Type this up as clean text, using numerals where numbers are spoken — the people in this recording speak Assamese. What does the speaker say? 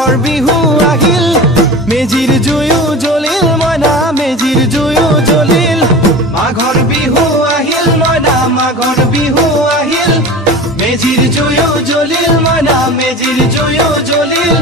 মাঘৰ বিহু আহিল মেজিৰ জুয়ো জ্বলিল মইনা মেজিৰ জুয়ো জ্বলিল মাঘৰ বিহু আহিল মইনা মাঘৰ বিহু আহিল মেজিৰ জুয়ো জ্বলিল মইনা মেজিৰ জুয়ো জ্বলিল